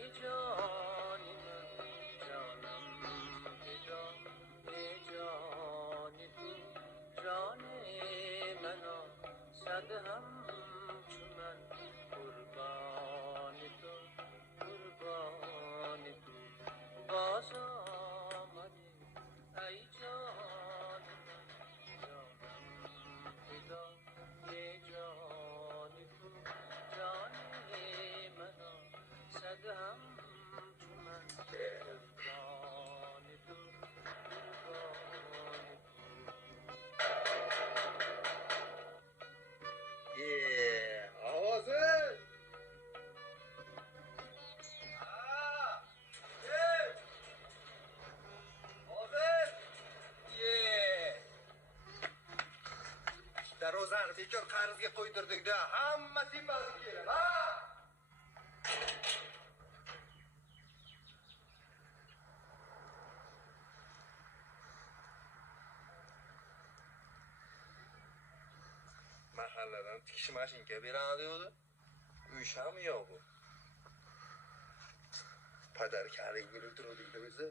ای جان من جانم فدا ای جان تو جان منو صد همچو من قربان تو قربان تو باز آمدی ای جان من جانم فدا ای جان تو جان منو صد همچو من قربان تو قربان آوازه در روزن بیکار قرضga qo'ydirdik-da, hammasi bosib keladi. Ha! Mahalladan tikish mashinka beradi deydi. Uy ham yo'q bu. Padarkalik bo'lib turdik-da o'zi.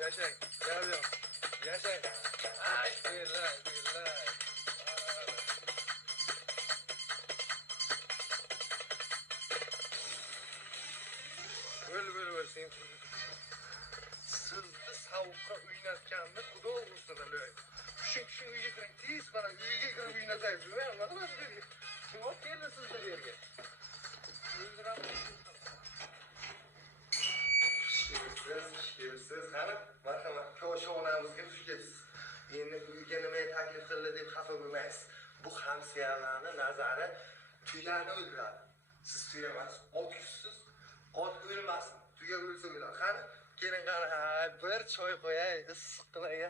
Yaşang, geliyorum. Yaşang. Ay, güzel. Böyle sen. Sizni savuqqa uynatganni xudo ursin alay. Shu uyga kiring, tez mana uyga kirib uynataysiz. Anladingmi siz? Kim olib keldi sizni bu yerga? Şersiz hanım, marhamat, ko'shovnamizga xush kelibsiz. Endi uyga nima taklif qildi deb xafa bo'lmaysiz. Bu hamsiyalarning nazari tuyani o'ldiradi. Siz tuya emas, ot yuzsiz, ot o'lmasin. Tuya o'lsa o'ladi. Qani, keling qani, bir choy qo'yay, issiq qilay.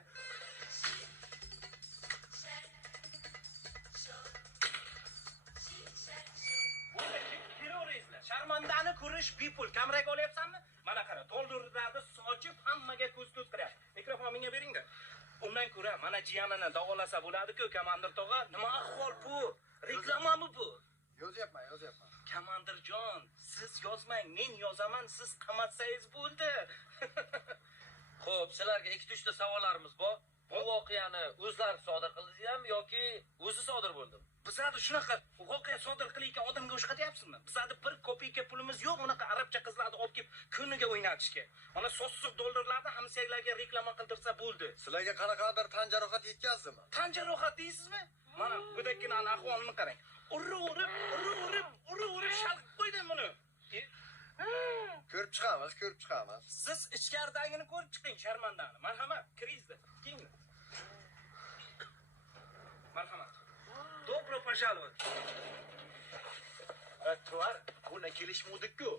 Sharmandani ko'rish bepul. Kameraga olyapsanmi? Mana qara, to'ldiradi, sochib hammaga ko'z qilyapti. Mikrofon menga bering-da. Undan ko'ra mana jiyanini davolasa bo'ladi-ku, komandir tog'a. Nima ahvol bu? Reklamami bu? Yozyapman. Komandirjon, siz yozmang, men yozaman, siz qamatsangiz bo'ldi. Xo'p, sizlarga 2-3 ta savollarimiz bor. Bu voqeani o'zlari sodir qildingizmi yoki o'zi sodir bo'ldimi? Bizada shunaqa voqea sodir qilayotgan odamga o'xshatyapsizmi? Bizada 1 kopeyka pulimiz yo'q, unaqa arabcha qizlarni olib kelib kuniga o'ynatishga. Mana so'ssiq dollarlarni hamsiyalarga reklama qildirsa bo'ldi. Sizlarga qanaqadir tan jarohat yetkazdimi? Tan jarohat deysizmi? Mana go'dakkinani ahvolini qarang. Urib shalq qo'ydim buni. Ko'rib chiqamiz. Siz ichkaridagini ko'rib chiqing, sharmandani. Marhamat, kiringizda. Kenglar. Marhamat. Добро пожаловать. Tuvar, buni kelishmovdik-ku.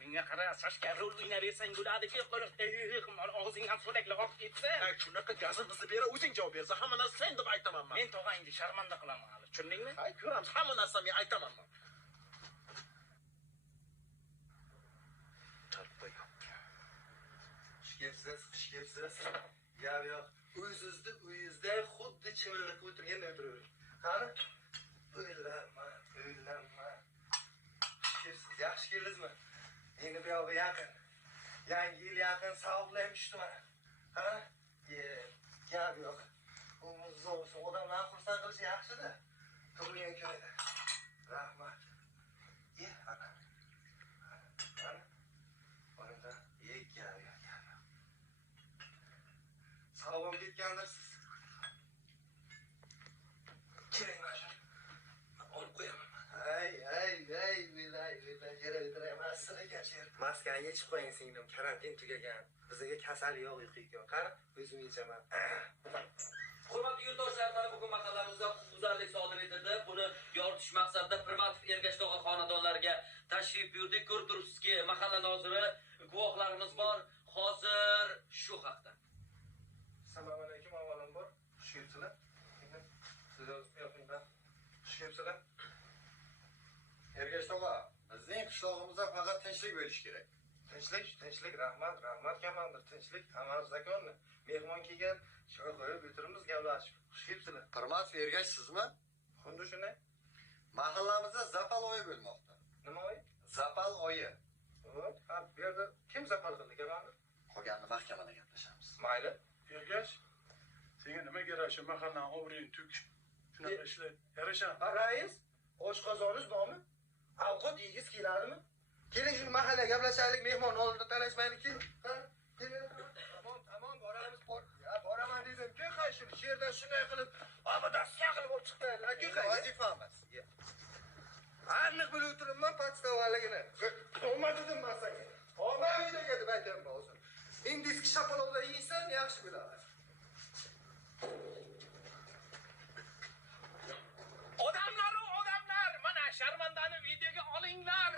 Menga qara, Sashka rol o'ynaversang bo'ladi-ku, og'zingdan so'laklar oqib ketsa. Shunaqa gazimizni bera, o'zing javob bersa, hamma narsa sen deb aytaman men. Men tog'angni sharmanda qilaman hali. Tushundingmi? Hay, ko'ramiz, hamma narsa men aytaman men. Tarpa yo'q. Xush kelibsiz. Yo'q. Uyingizda xuddi chimillikda o'tirgandek o'tiravering. Qani? O'ylama. Yaxshi keldingizmi? Endi bu yoqqa yaqin. Yangi yil yaqin savoblar tushdi mana. Ha? Gap yo'q. O'zimiz odamlarni xursand qilish yaxshi-da. Tug'ilgan kunida. Rahmat. Ana. Mana gap yo'q. Savobim ketgandirsiz. Keling mana. Olib qo'yaman. Hey, bilay, yeravermayman sizlarga. Maskani yechib qo'ying singlim, karantin tugagan. Bizga kasal yo'q, uyqu. Qani, o'zim yechaman. Hurmatli yurtdoshlar, mana bugun mahallamizda huquqbuzarlik sodir etildi. Buni yoritish maqsadida Primatov Ergashtog'a xonadonlariga tashrif buyurdik. Ko'rib turibsizki, mahalla noziri, guvohlarimiz bor. Hozir Xushkepsizlar. Ergash tog'a, bizning qishlog'imizda faqat tinchlik bo'lishi kerak. Tinchlik, rahmat, komandir, tinchlik, hammamiz zakonni. Mehmon kelgan, choy qo'yib o'tiramiz, gaplashib. Xushkepsizlar. Hurmat Ergash sizmi? Xuddi shunday. Mahallamizda zapal oyi bo'lmoqda. Nima oy? Zapal oyi. Ha, bu yerda kim zapal qildi, komandir? Qolganini mahkamada gaplashamiz. Mayli. Ergash, senga nima kerak shu mahallan obro'yini tuk. Shunaqa ishlar yarashadi. Ha, rais, oshqozoningiz bormi? Ovqat yegiz keladimi? Keling shu mahalla gaplashaylik, mehmon oldida talashmaylik. Ha? Keling. Tamam, boramiz. Ya, boraman dedim-ku, qayshini sherdan shunday qilib, obodasiya qilib olib chiqdilar. Aka, Vazifamiz. aniq bilib o'tiribman podstavaligini. Nima dedim men senga? Omma uydaga deb aytayapman hozir. Indiski shapalovlar yeysan, yaxshi bo'ladi. Odamlar, mana sharmandani videoga olinglar.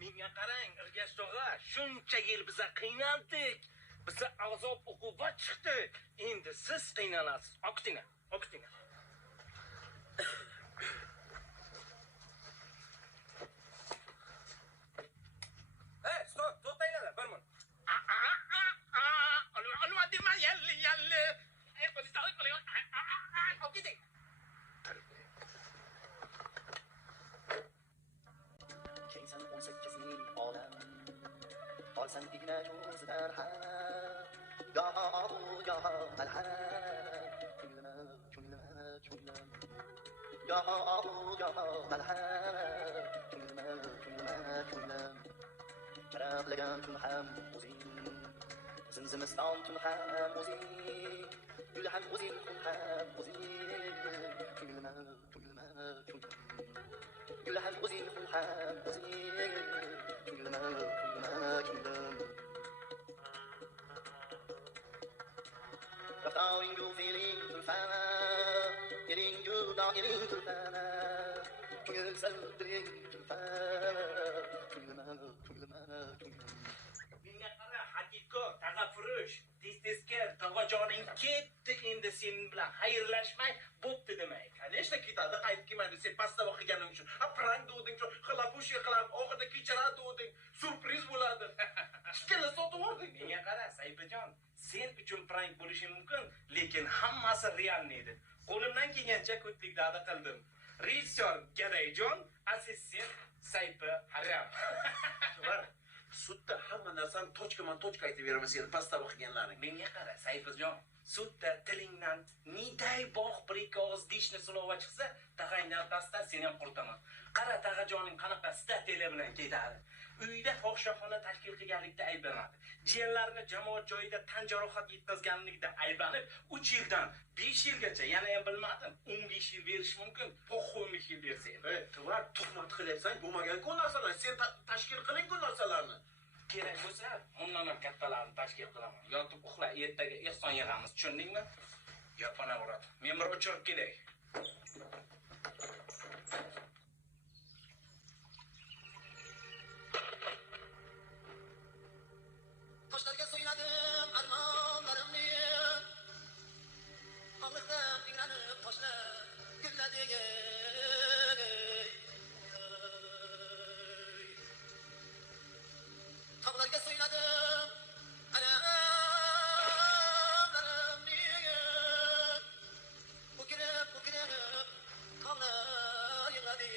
Menga qarang, Ergash tog'a, shuncha yil biza qiynaldik. Biza azob uqubat chiqdi. Endi siz qiynalasiz. Oqitinglar. Hey, stop, to'xtanglar, bir minut. Olma dema, yalli. Polisalik qiling. Oqiting. Keysan 18 ming olam olsan igna cho'zidan ham yo malham ko'nglim yo malham ko'nglim charaqlagan tun ham o'zing zimzimiston tun ham o'zing gul ham o'zing xun ham o'zing ko'nglim gul ham o'zing xun ham o'zing ko'nglim رفتارین گو فیلین تلفانا یلین گو داگلین تلفانا کنگل سلدرین تلفانا Menga qara, haqiqat, tag'afurush, tez-tezkar, tog'ajoning ketdi, endi sen bilan xayrlashmay bo'pti demak. Конечно, ketadi, qaytib kelmaydi. Sen pastda o'qiganing uchun. Prank deging uchun, xalabushi qilib, oxirida kechiradi deging, surpriz bo'ladi. Ikkala sotib yording. Menga qara, Sayfijon, sen uchun prank bo'lishi mumkin, lekin hammasi real edi. Qo'limdan kelgancha ko'tlik da'da qildim. Rejissor Gadayjon, assistent Sayfi Haram. Sudda hamma narsani tochka aytib beraman sen pastda o'qiganlaring. Menga qara, Sayfijon, sudda tilingdan niday bog' prikaz dishni sulova chiqsa, tag'aydan pastda seni ham qurtaman. Qara, tag'ajoning qanaqa statiylar bilan ketadi. Uyda fohishaxona tashkil qilganlikda ayblanadi. Jiyanlarini jamoat joyida tan jarohat yetkazganlikda ayblanib, 3 yildan 5 yilgacha, yana ham bilmadim, 15 yil berish mumkin. Po'xo'mi yil bersang. Ey, to'g'ri, tuhmat qilyapsan, bo'lmagan-ku narsalar. Sen tashkil qiling-ku narsalarni. Kerak bo'lsa, undan ham kattalarni tashkil qilaman. Yotib uxla, ertaga ehson yig'amiz, tushundingmi? Yoponaveradi. Men bir o'chirib kelay. Toshlarga so'yladim armonlarimni Qonliqdan ingranib toshlar gulladi Tog'larga so'yladim armonlarimni O'kirib qonlar yig'ladi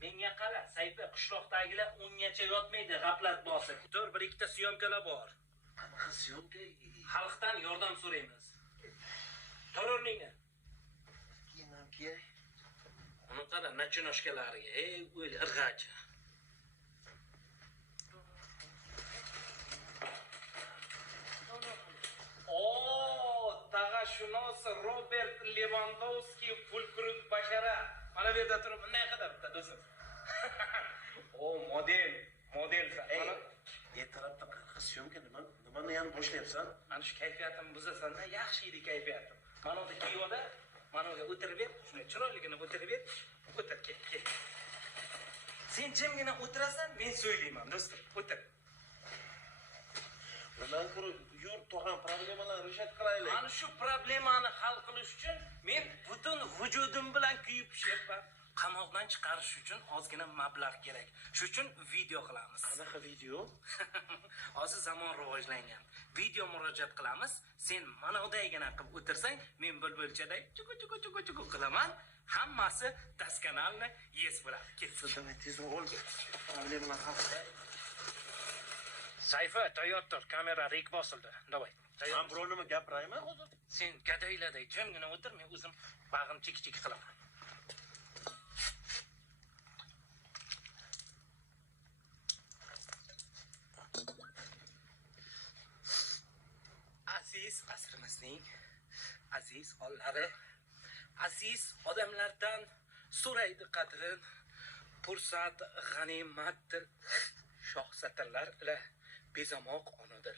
Menga qara, Sayfi qishloqdagilar ungacha yotmaydi, g'aflat bosib. Tur, bir ikkita syomkalar bor. Syomka Xalqdan yordam so'raymiz. Tur o'rningdan. kiyimim kiyay. Uni qara, nachinoshkalariga, o'yli irg'achi. Tag'ashunos Robert Lewandowski fulkurut bashara. Mana bu yerda turib bunday qildi bitta do'stim. O modelsan. Ey, Mana ertalabda qanaqa syomka nimani yana boshlayapsan? ana shu kayfiyatimni buzasan-da, yaxshi edi kayfiyatim. Mana unda kiyovda, mana unga o'tirib ber, shunday chiroyligina o'tirib ber. O'tir, kel. Sen jimgina o'tirasan, men so'ylayman, do'stim. O'tir. Bundan ko'ra yur tog'am problemalarni rishad qilaylik. Ana shu problemani hal qilish uchun men butun vujudim bilan kuyib pishyapman. Qamoqdan chiqarish uchun ozgina mablag' kerak. Shuning uchun video qilamiz. Qanaqa video? Hozir zamon rivojlangan. Video murojaat qilamiz. Sen mana udaygina qilib o'tirsang, men bulbulchaday chuku qilaman. Hammasi daskanalni yes bo'ladi. Ketsin, tez ol. Problemalar hal qilay. Sayfa, tayyor tur. Kamera rek bosildi. Davay. Men biror nima gapirayman hozir? Sen gadayladay jimgina o'tir, men o'zim bag'im chik qilaman. Aziz asrimizning aziz ollari, aziz odamlardan so'raydi qadrin, fursat g'animatdir, shohsatirlar ila bezamoq onadir,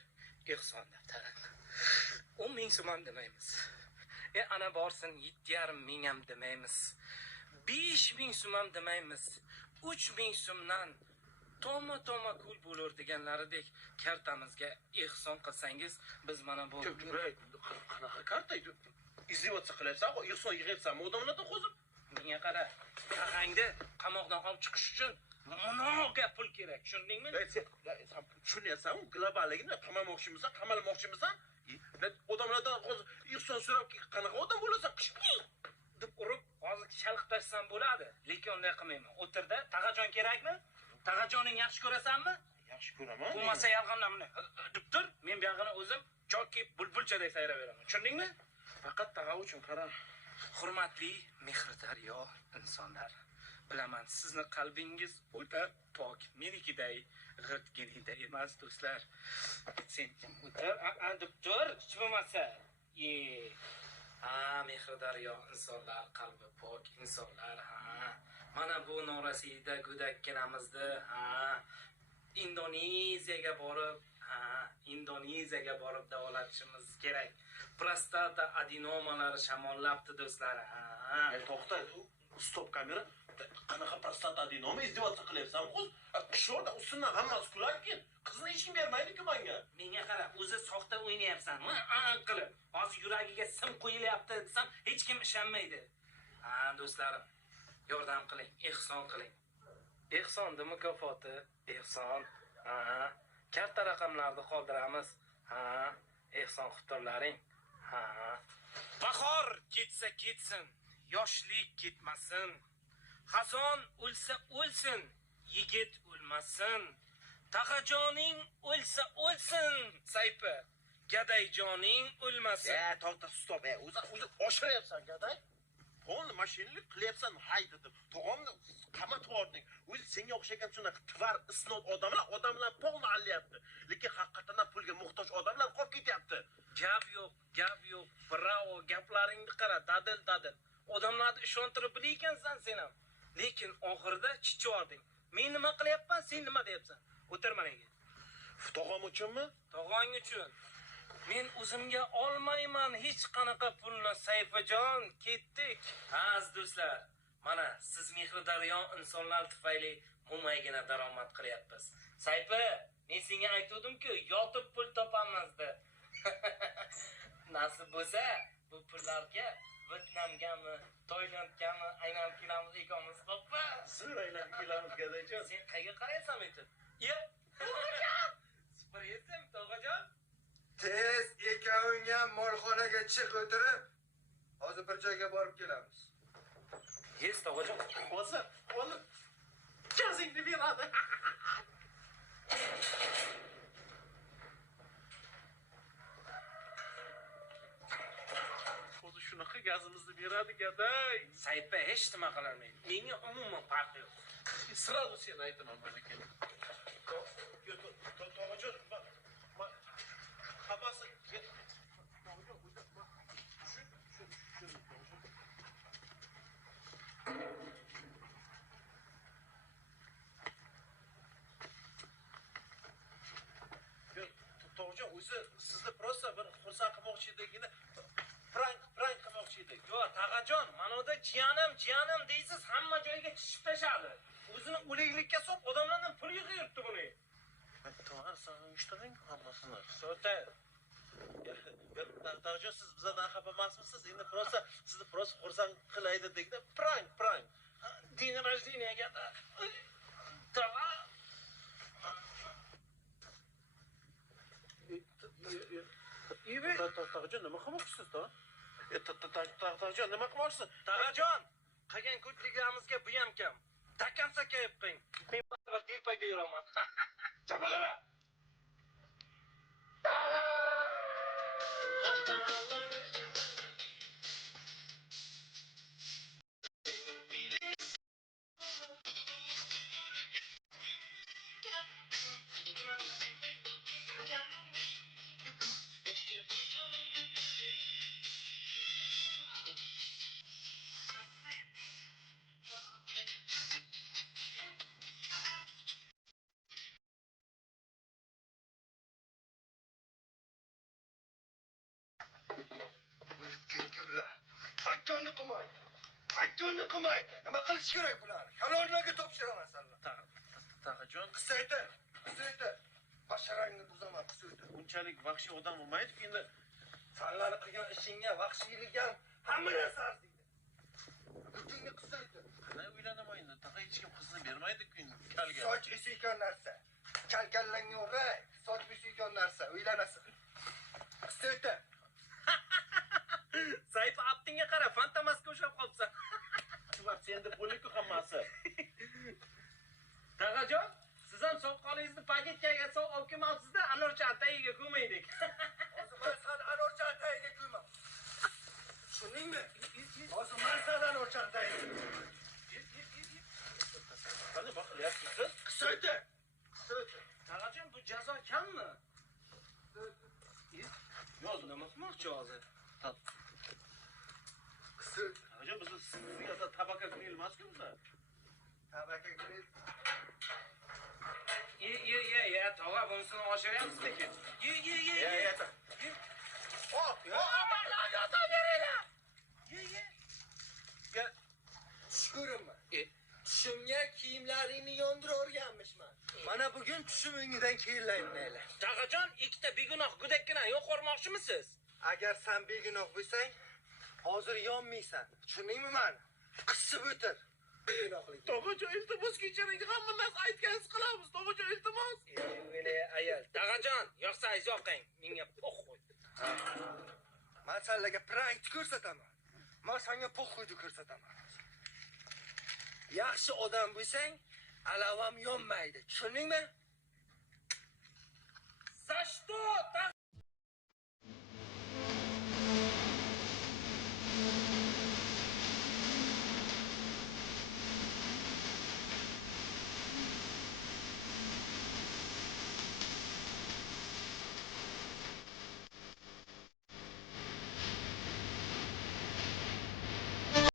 ehson daftarin. 10 ming so'm ham demaymiz. Ana borsin 7,5 ming ham demaymiz. 5 ming so'm ham demaymiz. 3 ming so'mdan toma kul bo'lur deganlaridek kartamizga ehson qilsangiz biz mana bu Qanaqa karta? Izdivatsa qilyapsan, ehson yig'yapsanmi odamlardan hozir? menga qara, tag'angni qamoqdan olib chiqish uchun munoga pul kerak, tushundingmi? Sen tushunyapsanmi? Globalligini qamalmoqchimisan? Odamlardan hozir ehson so'rab qanaqa odam bo'lasan? deb urib hozir chalqib tashsam bo'ladi, lekin unday qilmayman. O'tirda tag'ajon kerakmi? Tag'ajoning yaxshi ko'rasanmi? Yaxshi ko'raman. Bo'lmasa yalg'onlamni deb tur, men bu yog'ini o'zim joki bulbulchaday sayraveraman. Tushundingmi? Faqat tag'a uchun qara. Hurmatli mehri daryo insonlar, bilaman sizni qalbingiz o'ta pok, menikiday g'irtginida emas do'stlar. Sen kim o'tir, deb tur, hech bo'lmasa. Mehri daryo insonlar, qalbi pok insonlar, mana bu norasida go'dakkinamizni, Indoneziyaga borib davolatishimiz kerak. Prostata adenomalari shamollabdi do'stlar. To'xta, stop kamera. Qanaqa prostata adenoma izdivatsa qilyapsan? Qishloqda ustidan hammasi kularkin. Qizni hech kim bermaydi-ku menga. Menga qara, o'zi soxta o'ynayapsan. Qilib, hozir yuragiga sim qo'yilyapti desam, hech kim ishonmaydi. Do'stlarim, yordam qiling, ehson qiling. Ehsonni mukofoti, ehson. Karta raqamlarni qoldiramiz. Ehson xuturlaring. Bahor ketsa ketsin, yoshlik ketmasin. Xazon o'lsa o'lsin, yigit o'lmasin. Tag'ajoning o'lsa o'lsin, saypi. Gadayjoning o'lmasin. To'xta, stop. O'zi oshiryapsan, gaday. To'g'ri, mashinalik qilyapsan, haydadib. To'g'rimni qamatib yubording. O'zi senga o'xshagan shunaqa tvar isnod odamlar polni allayapti. Lekin haqiqatan pulga muhtoj odamlar qolib ketyapti. Gap yo'q. Bravo, gaplaringni qara, dadil. Odamlarni ishontirib bilaykansan sen ham. Lekin oxirida chichording. Men nima qilyapman, sen nima deyapsan? O'tir menga. Tog'am uchunmi? Tog'ang uchun. Men o'zimga olmayman hech qanaqa pulni, Sayfajon, ketdik. Az do'stlar, mana siz mehri daryo insonlar tufayli mo'maygina daromad qilyapmiz. Sayfa, men senga aytdim-ku, yotib pul topamiz deb. Nasib bo'lsa, bu pullarga Vyetnamgami, Toylandgami aylanib kelamiz ikamiz, xo'pmi? Zo'r aylanib kelamiz, gadayjon. Sen qayerga qaraysan aytib? Tog'ajon! Supuraysan, Tog'ajon? Tez ikkoving ham molxonaga chiq o'tirib, hozir bir joyga borib kelamiz. Yes, Tog'ajon. Hozir gazingni beradi. Hozir shunaqa gazimizni beradi, gaday. Sayfa hech nima qilmaydi. Menga umuman farqi yo'q. Sразу sen aytaman mana keling. Tog'ajon, hammasi endi prank qilmoqchi edik. Yo'q, Tog'ajon, mana unda jiyanim deysiz, hamma joyga chishib tashadi. O'zini o'liklikka solib, odamlardan pul yig'yapti buni. To'g'ri, sen uyushtiring hammasini. Sota, Tog'jon, siz bizdan xafa emasmisiz? Endi sizni prosta xursand qilay dedikda, prank. din rajiniyaga Tog'a. Tog'jon, nima qilmoqchisiz, Tog'jon, nima qilmoqchisiz? Tog'ajon, qilgan ko'tligimizga bu ham kam. Takam sakayib qo'ying. Men baribir telpakda yuraman. Chapalama. Aytganda qilmay. Nima qilish kerak bularni? Kalonlarga topshiraman senlar. Tog'jon, Qisaydi. Basharangni buzaman qisaydi. bunchalik vahshiy odam bo'lmaydi-ku endi. Senlarni qilgan ishingga, vahshiylik ham hamma narsa arziydi. Kuchingni qisaydi. Qanday o'ylanaman endi? Tog'a hech kim qizni bermaydi-ku endi kalga. Soch esikon narsa. Kalkallangan o'g'ay, soch esikon narsa. O'ylanasan. Qisaydi. Sayf aptinga qara, fantomaska o'xshab qolibsan. Senda bo'liku hammasi. Tog'ajon, siz ham soqqolingizni paketkaga solib olib kelmoqsizda, anorchi atayiga ko'maydik. Hozir men seni anorchi atayiga ko'ymam. Tushundingmi? Hozir men seni anorchi atayiga. Qani bak qilyapsiz? Qisaydi. Tog'ajon, bu jazo kammi? Yo'q, Nima qilmoqchi hozir? Qisaydi. Tog'jon, biz sizga tabaka qilmasku biza. Tabaka grill. Ye, tog'a bunisini oshiryapsiz lekin. Ye. Ye. Shukurimman. Tushimga kiyimlaringni yondirib o'rganmishman. Mana bugun tushim o'ngidan kiyinlayman. Tog'ajon, ikkita begunoh go'dakkina yo'q ko'rmoqchimisiz? Agar sen begunoh bo'lsang, hozir yonmaysan. Tushundingmi meni? Qisib o'tir. Begunohlik. Tog'jon, iltimos kechiring, hamma narsa aytganingiz qilamiz. Tog'jon, iltimos. Ayol. Tog'ajon, yoqsangiz yoqing. Menga po'xo'y. Men senlarga prank ko'rsataman. Men senga po'xo'yni ko'rsataman. Yaxshi odam bo'lsang, alavam yonmaydi. Tushundingmi? За что?